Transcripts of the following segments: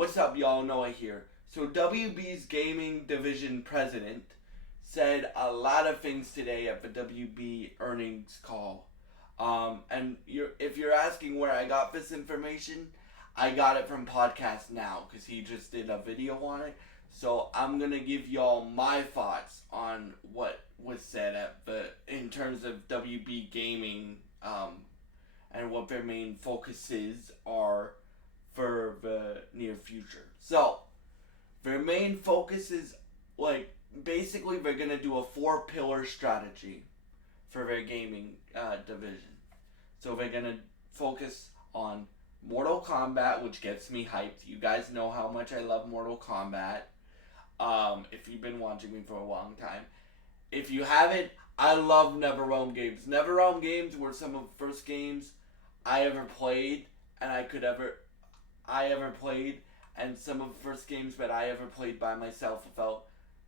What's up, y'all? Noah here. So, WB's gaming division president said a lot of things today at the WB earnings call. If you're asking where I got this information, I got it from Podcast Now because he just did a video on it. So I'm gonna give y'all my thoughts on what was said in terms of WB gaming, and what their main focuses are for the near future. So, their main focus is basically they're gonna do a 4-pillar strategy for their gaming division. So they're gonna focus on Mortal Kombat, which gets me hyped. You guys know how much I love Mortal Kombat. If you've been watching me for a long time. If you haven't, I love NetherRealm games. NetherRealm games were some of the first games I ever played, and and some of the first games that I ever played by myself.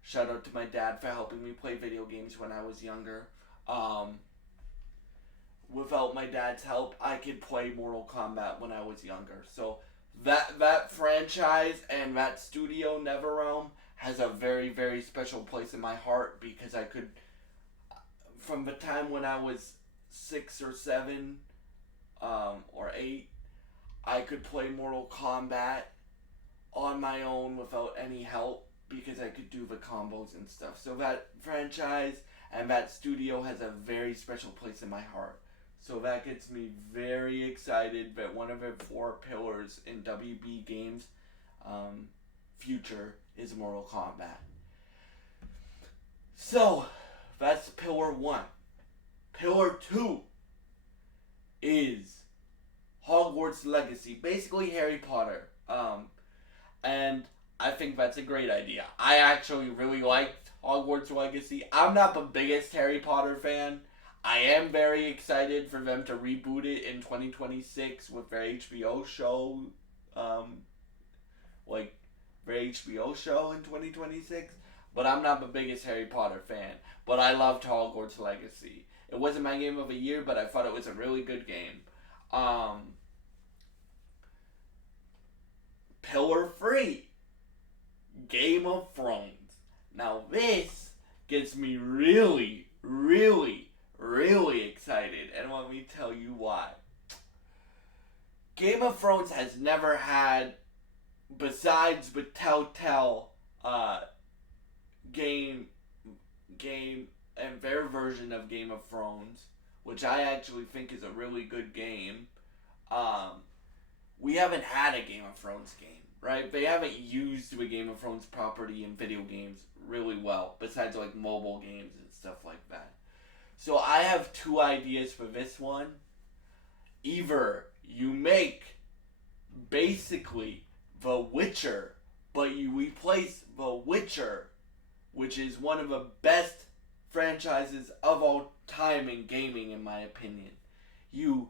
Shout out to my dad for helping me play video games when I was younger. Without my dad's help, I could play Mortal Kombat when I was younger. So that franchise and that studio, NetherRealm, has a very, very special place in my heart because I could, from the time when I was 6 or 7, or 8, I could play Mortal Kombat on my own without any help because I could do the combos and stuff. So that franchise and that studio has a very special place in my heart. So that gets me very excited that one of the 4 pillars in WB Games' future is Mortal Kombat. So, that's pillar 1. Pillar 2 is Hogwarts Legacy, basically Harry Potter. And I think that's a great idea. I actually really liked Hogwarts Legacy. I'm not the biggest Harry Potter fan. I am very excited for them to reboot it in 2026 with their HBO show, their HBO show in 2026. But I'm not the biggest Harry Potter fan. But I loved Hogwarts Legacy. It wasn't my game of the year, but I thought it was a really good game. Pillar 3, Game of Thrones. Now this gets me really, really, really excited, and let me tell you why. Game of Thrones has never had, besides the Telltale game and their version of Game of Thrones, which I actually think is a really good game, we haven't had a Game of Thrones game, right? They haven't used the Game of Thrones property in video games really well, besides mobile games and stuff like that. So I have 2 ideas for this one. Either you make basically The Witcher, but you replace The Witcher, which is one of the best franchises of all time in gaming, in my opinion. You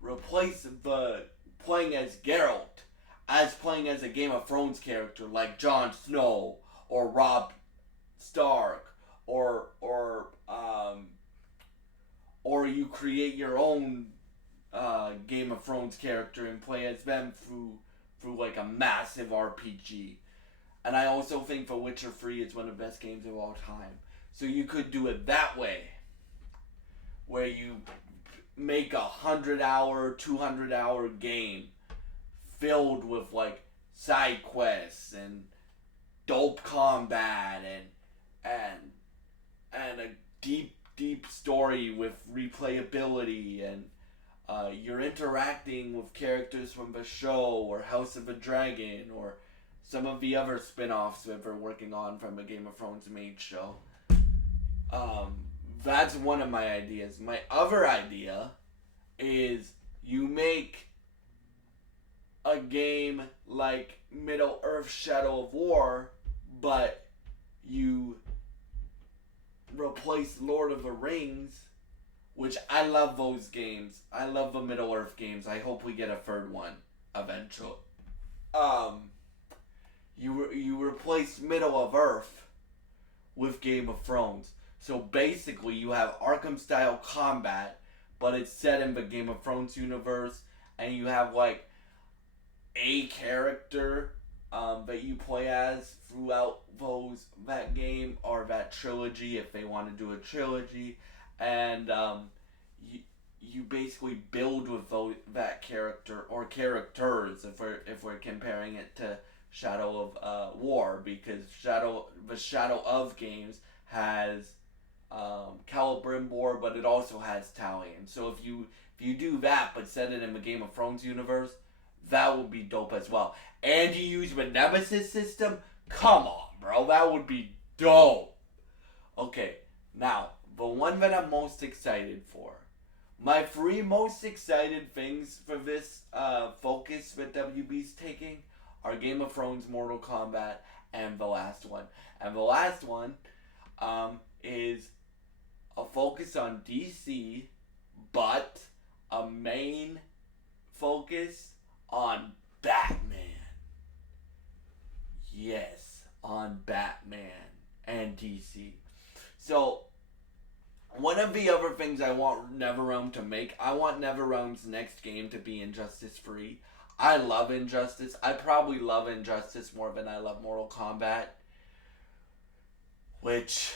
replace the playing as Geralt as playing as a Game of Thrones character like Jon Snow or Robb Stark, or you create your own Game of Thrones character and play as them through a massive RPG. And I also think The Witcher 3 is one of the best games of all time. So you could do it that way, where you make 100-hour, 200-hour game filled with side quests and dope combat and a deep story with replayability, and you're interacting with characters from the show or House of the Dragon or some of the other spin-offs that they're working on from the Game of Thrones main show. That's one of my ideas. My other idea is you make a game like Middle-earth Shadow of War, but you replace Lord of the Rings, which I love those games. I love the Middle-earth games. I hope we get a 3rd one eventually. You replace Middle-earth with Game of Thrones. So basically you have Arkham-style combat, but it's set in the Game of Thrones universe, and you have a character that you play as throughout that game or that trilogy if they want to do a trilogy, and you you basically build with that character or characters if we're comparing it to Shadow of War, because the Shadow of games has Celebrimbor, but it also has Talion. So if you do that but set it in the Game of Thrones universe, that would be dope as well. And you use the Nemesis system? Come on, bro. That would be dope. Okay, now, the one that I'm most excited for. My three most excited things for this focus that WB's taking are Game of Thrones, Mortal Kombat, and the last one. And the last one is a focus on DC, but a main focus on Batman. Yes, on Batman and DC. So, one of the other things I want NetherRealm to make, I want NetherRealm's next game to be Injustice free. I love Injustice. I probably love Injustice more than I love Mortal Kombat, which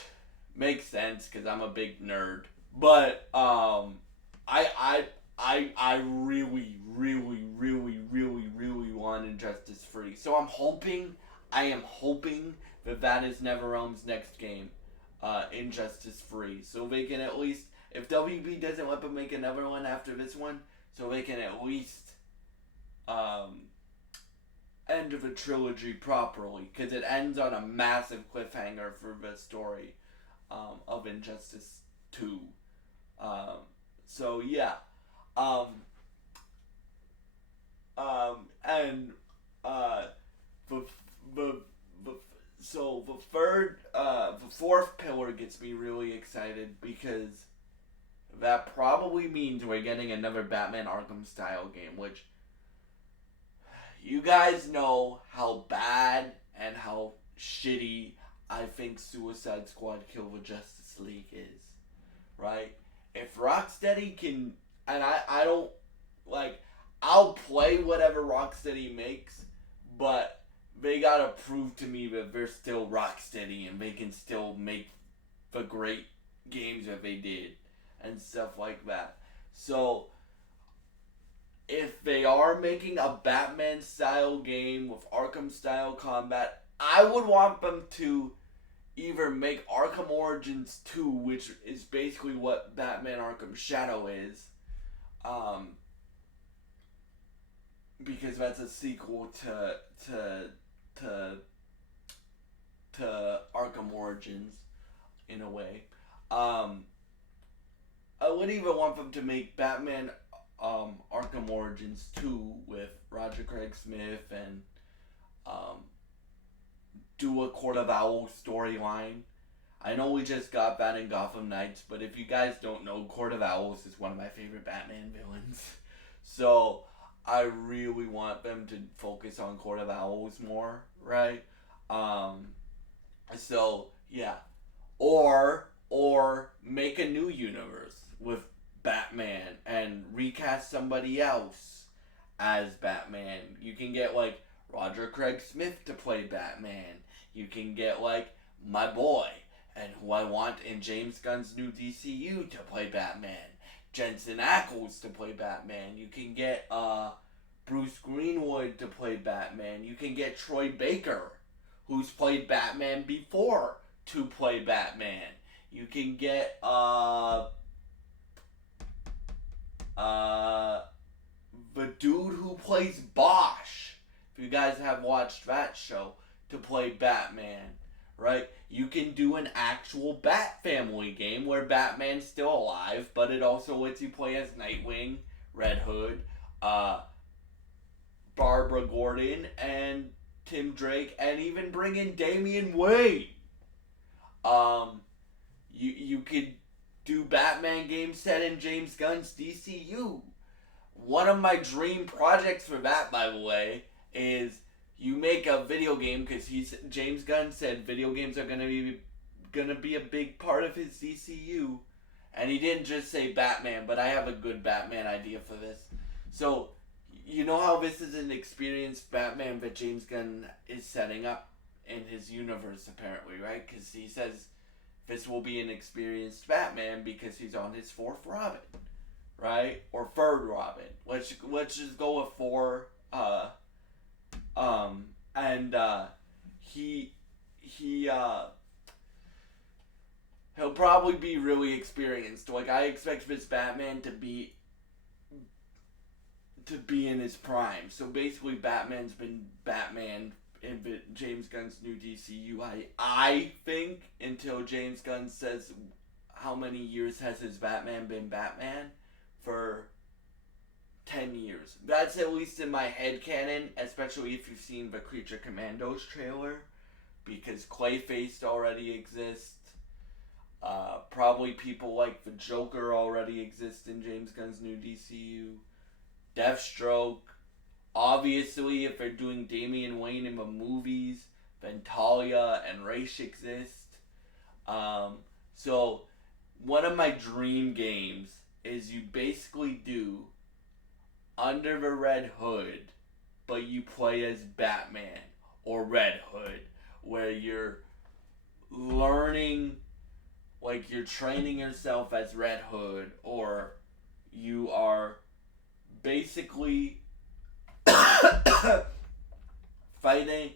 makes sense because I'm a big nerd. But I really, really, really, really, really want Injustice free. So I am hoping that is NetherRealm's next game, Injustice free. So they can at least, if WB doesn't let them make another one after this one, so they can at least end the trilogy properly, because it ends on a massive cliffhanger for the story of Injustice 2. So yeah. And the so the fourth pillar gets me really excited, because that probably means we're getting another Batman Arkham style game, which you guys know how bad and how shitty I think Suicide Squad Kill the Justice League is, right? If Rocksteady can, and I don't, like, I'll play whatever Rocksteady makes, but they gotta prove to me that they're still Rocksteady and they can still make the great games that they did and stuff like that. So, if they are making a Batman style game with Arkham style combat, I would want them to either make Arkham Origins 2, which is basically what Batman Arkham Shadow is, because that's a sequel to Arkham Origins in a way. I would even want them to make Batman Arkham Origins 2 with Roger Craig Smith and do a Court of Owls storyline. I know we just got that in Gotham Knights, but if you guys don't know, Court of Owls is one of my favorite Batman villains. So I really want them to focus on Court of Owls more, right? So yeah, or make a new universe with Batman and recast somebody else as Batman. You can get like Roger Craig Smith to play Batman. You can get like my boy, and who I want in James Gunn's new DCU to play Batman, Jensen Ackles to play Batman. You can get Bruce Greenwood to play Batman. You can get Troy Baker, who's played Batman before, to play Batman. You can get the dude who plays Bosch, if you guys have watched that show, to play Batman, right? You can do an actual Bat Family game where Batman's still alive, but it also lets you play as Nightwing, Red Hood, Barbara Gordon, and Tim Drake, and even bring in Damian Wayne. You could do Batman games set in James Gunn's DCU. One of my dream projects for that, by the way, is you make a video game, because James Gunn said video games are gonna be a big part of his DCU, and he didn't just say Batman, but I have a good Batman idea for this. So you know how this is an experienced Batman that James Gunn is setting up in his universe, apparently, right? Because he says this will be an experienced Batman because he's on his fourth Robin, right? Or third Robin. Let's just go with four. And he he he'll probably be really experienced. Like I expect this Batman to be in his prime. So basically, Batman's been Batman in James Gunn's new DCU. I think until James Gunn says how many years has his Batman been Batman for 10 years. That's at least in my head canon, especially if you've seen the Creature Commandos trailer, because Clayface already exists. Probably people like the Joker already exist in James Gunn's new DCU. Deathstroke. Obviously, if they're doing Damian Wayne in the movies, then Talia and Ra's exist. So, one of my dream games is you basically do Under the Red Hood, but you play as Batman or Red Hood, where you're learning, like you're training yourself as Red Hood, or you are basically fighting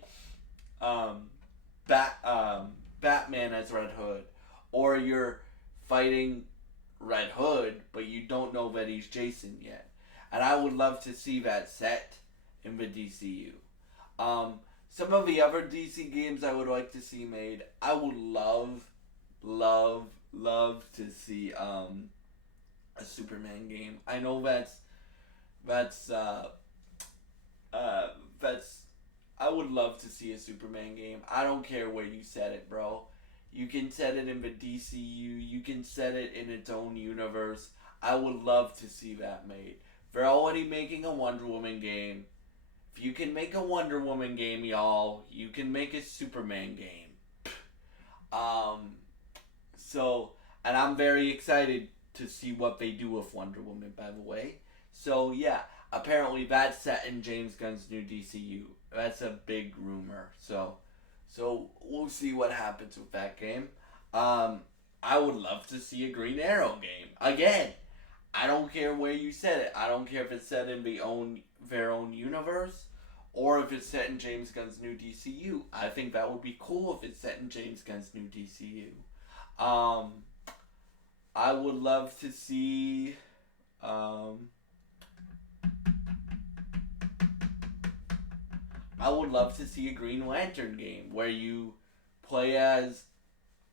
Batman as Red Hood, or you're fighting Red Hood, but you don't know that he's Jason yet. And I would love to see that set in the DCU. Some of the other DC games I would like to see made, I would love to see a Superman game. I know that's I would love to see a Superman game. I don't care where you set it, bro. You can set it in the DCU. You can set it in its own universe. I would love to see that made. They're already making a Wonder Woman game. If you can make a Wonder Woman game, y'all, you can make a Superman game. And I'm very excited to see what they do with Wonder Woman, by the way. So, yeah, apparently that's set in James Gunn's new DCU. That's a big rumor. So we'll see what happens with that game. I would love to see a Green Arrow game. Again, I don't care where you set it. I don't care if it's set in their own universe or if it's set in James Gunn's new DCU. I think that would be cool if it's set in James Gunn's new DCU. I would love to see a Green Lantern game where you play as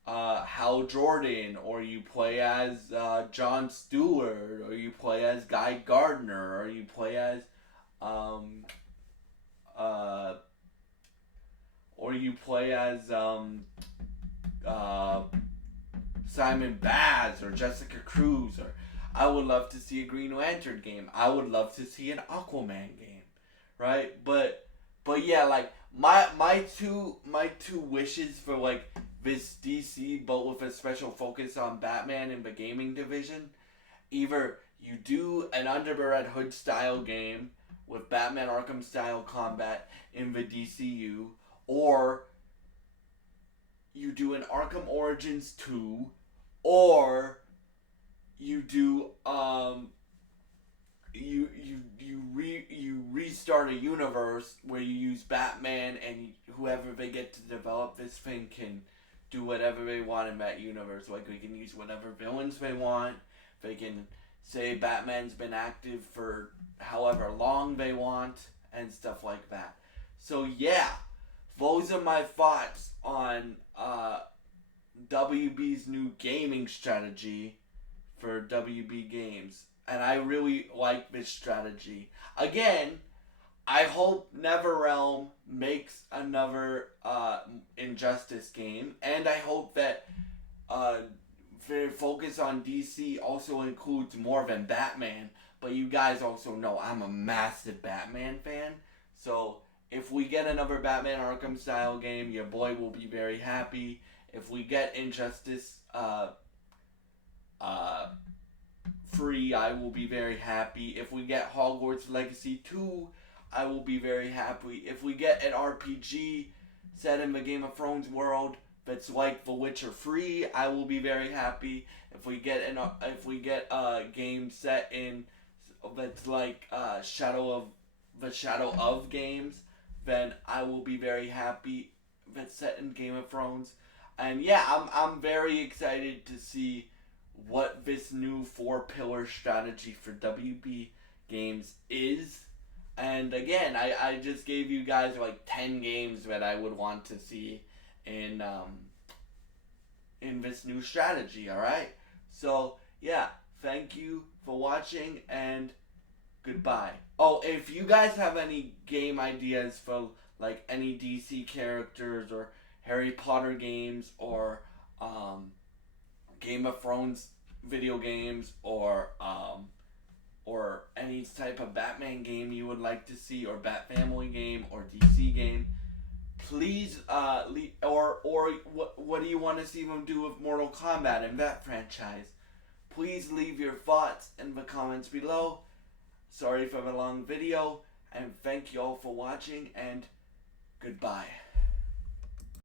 Hal Jordan, or you play as John Stewart, or you play as Guy Gardner, or you play as Simon Baz or Jessica Cruz. Or I would love to see a Green Lantern game. I would love to see an Aquaman game, right? But yeah, like my two wishes for like this DC, but with a special focus on Batman in the gaming division. Either you do an Under the Red Hood style game with Batman Arkham style combat in the DCU, or you do an Arkham Origins 2, or you do you restart a universe where you use Batman, and whoever they get to develop this thing can do whatever they want in that universe. Like, they can use whatever villains they want. They can say Batman's been active for however long they want, and stuff like that. So yeah, those are my thoughts on WB's new gaming strategy for WB Games. And I really like this strategy. Again, I hope NetherRealm makes another Injustice game, and I hope that their focus on DC also includes more than Batman. But you guys also know I'm a massive Batman fan, so if we get another Batman Arkham style game, your boy will be very happy. If we get Injustice free, I will be very happy. If we get Hogwarts Legacy 2, I will be very happy. If we get an RPG set in the Game of Thrones world that's like The Witcher free, I will be very happy. If we get a game set in that's like Shadow of games, then I will be very happy. That's set in Game of Thrones, and yeah, I'm very excited to see what this new 4-pillar strategy for WB games is. And again, I just gave you guys like 10 games that I would want to see in this new strategy, alright? So, yeah, thank you for watching, and goodbye. Oh, if you guys have any game ideas for like any DC characters or Harry Potter games or Game of Thrones video games or any type of Batman game you would like to see, or Bat Family game, or DC game, please or what do you want to see them do with Mortal Kombat in that franchise? Please leave your thoughts in the comments below. Sorry for the long video, and thank you all for watching, and goodbye.